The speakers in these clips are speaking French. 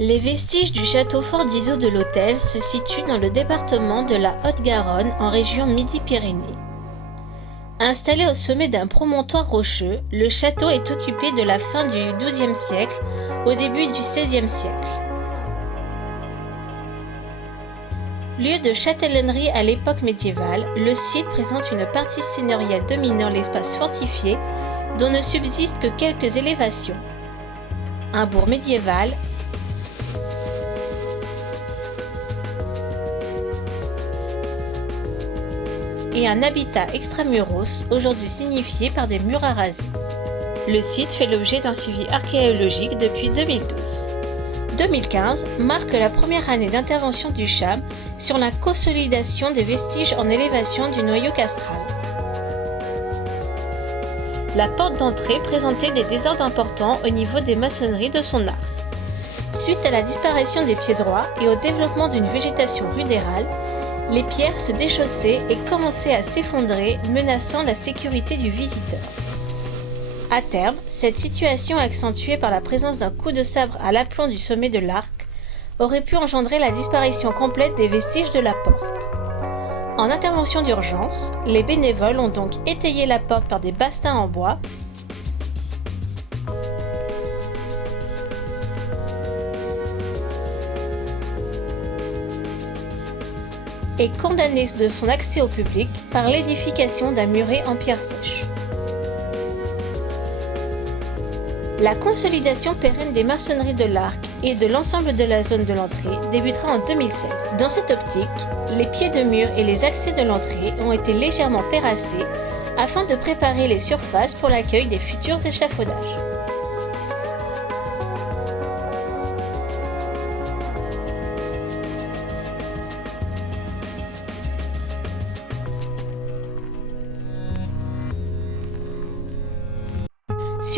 Les vestiges du château fort d'Izeau de l'Hôtel se situent dans le département de la Haute-Garonne en région Midi-Pyrénées. Installé au sommet d'un promontoire rocheux, le château est occupé de la fin du XIIe siècle au début du XVIe siècle. Lieu de châtellenie à l'époque médiévale, le site présente une partie seigneuriale dominant l'espace fortifié dont ne subsistent que quelques élévations. Un bourg médiéval et un habitat extramuros, aujourd'hui signifié par des murs arasés. Le site fait l'objet d'un suivi archéologique depuis 2012. 2015 marque la première année d'intervention du CHAM sur la consolidation des vestiges en élévation du noyau castral. La porte d'entrée présentait des désordres importants au niveau des maçonneries de son arc. Suite à la disparition des pieds droits et au développement d'une végétation rudérale, les pierres se déchaussaient et commençaient à s'effondrer, menaçant la sécurité du visiteur. À terme, cette situation accentuée par la présence d'un coup de sabre à l'aplomb du sommet de l'arc aurait pu engendrer la disparition complète des vestiges de la porte. En intervention d'urgence, les bénévoles ont donc étayé la porte par des bastings en bois et condamné de son accès au public par l'édification d'un muret en pierre sèche. La consolidation pérenne des maçonneries de l'arc et de l'ensemble de la zone de l'entrée débutera en 2016. Dans cette optique, les pieds de mur et les accès de l'entrée ont été légèrement terrassés afin de préparer les surfaces pour l'accueil des futurs échafaudages.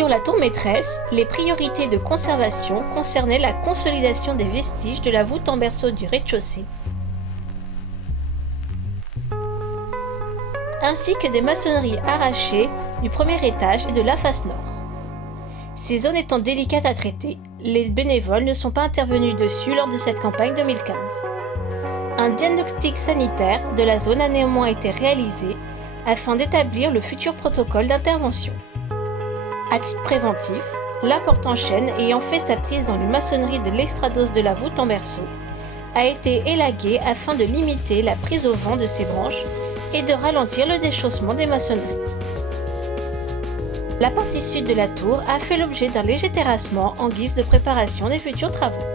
Sur la tour maîtresse, les priorités de conservation concernaient la consolidation des vestiges de la voûte en berceau du rez-de-chaussée, ainsi que des maçonneries arrachées du premier étage et de la face nord. Ces zones étant délicates à traiter, les bénévoles ne sont pas intervenus dessus lors de cette campagne 2015. Un diagnostic sanitaire de la zone a néanmoins été réalisé afin d'établir le futur protocole d'intervention. À titre préventif, la porte en chêne ayant fait sa prise dans les maçonneries de l'extrados de la voûte en berceau a été élaguée afin de limiter la prise au vent de ses branches et de ralentir le déchaussement des maçonneries. La partie sud de la tour a fait l'objet d'un léger terrassement en guise de préparation des futurs travaux.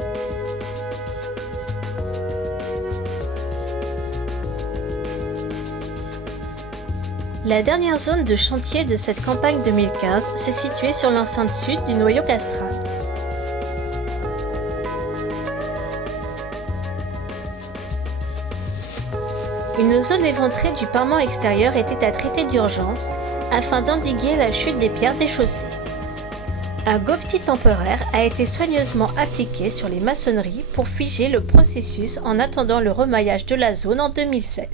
La dernière zone de chantier de cette campagne 2015 se situait sur l'enceinte sud du noyau castral. Une zone éventrée du parement extérieur était à traiter d'urgence afin d'endiguer la chute des pierres déchaussées. Un gobetit temporaire a été soigneusement appliqué sur les maçonneries pour figer le processus en attendant le remaillage de la zone en 2016.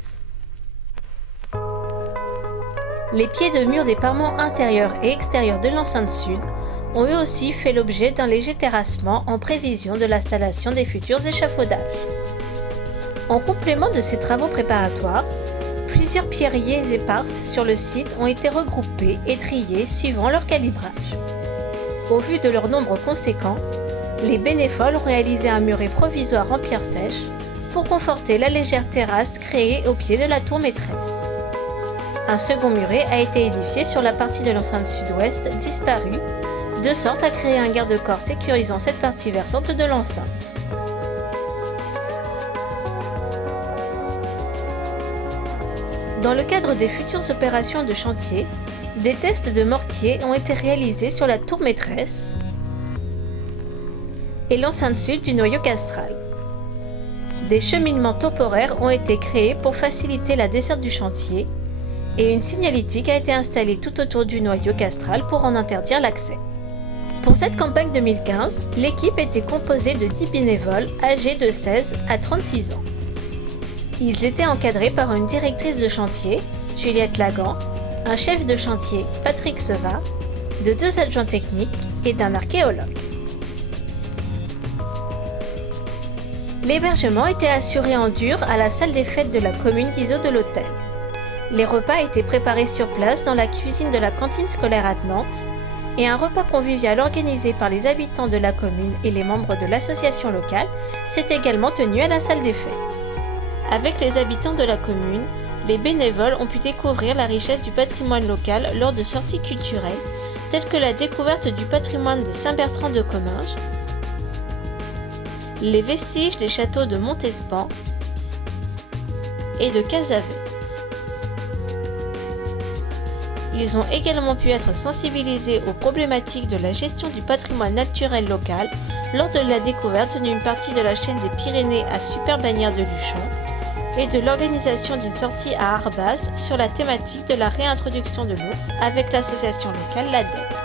Les pieds de mur des parements intérieurs et extérieurs de l'enceinte sud ont eux aussi fait l'objet d'un léger terrassement en prévision de l'installation des futurs échafaudages. En complément de ces travaux préparatoires, plusieurs pierriers éparses sur le site ont été regroupés et triés suivant leur calibrage. Au vu de leur nombre conséquent, les bénévoles ont réalisé un muret provisoire en pierre sèche pour conforter la légère terrasse créée au pied de la tour maîtresse. Un second muret a été édifié sur la partie de l'enceinte sud-ouest disparue, de sorte à créer un garde-corps sécurisant cette partie versante de l'enceinte. Dans le cadre des futures opérations de chantier, des tests de mortier ont été réalisés sur la tour maîtresse et l'enceinte sud du noyau castral. Des cheminements temporaires ont été créés pour faciliter la desserte du chantier et une signalétique a été installée tout autour du noyau castral pour en interdire l'accès. Pour cette campagne 2015, l'équipe était composée de 10 bénévoles âgés de 16 à 36 ans. Ils étaient encadrés par une directrice de chantier, Juliette Lagan, un chef de chantier, Patrick Seva, de 2 adjoints techniques et d'un archéologue. L'hébergement était assuré en dur à la salle des fêtes de la commune d'Iso de l'hôtel. Les repas étaient préparés sur place dans la cuisine de la cantine scolaire attenante et un repas convivial organisé par les habitants de la commune et les membres de l'association locale s'est également tenu à la salle des fêtes. Avec les habitants de la commune, les bénévoles ont pu découvrir la richesse du patrimoine local lors de sorties culturelles telles que la découverte du patrimoine de Saint-Bertrand de Comminges, les vestiges des châteaux de Montespan et de Casavet. Ils ont également pu être sensibilisés aux problématiques de la gestion du patrimoine naturel local lors de la découverte d'une partie de la chaîne des Pyrénées à Super-Bagnères de Luchon et de l'organisation d'une sortie à Arbaz sur la thématique de la réintroduction de l'ours avec l'association locale l'ADEC.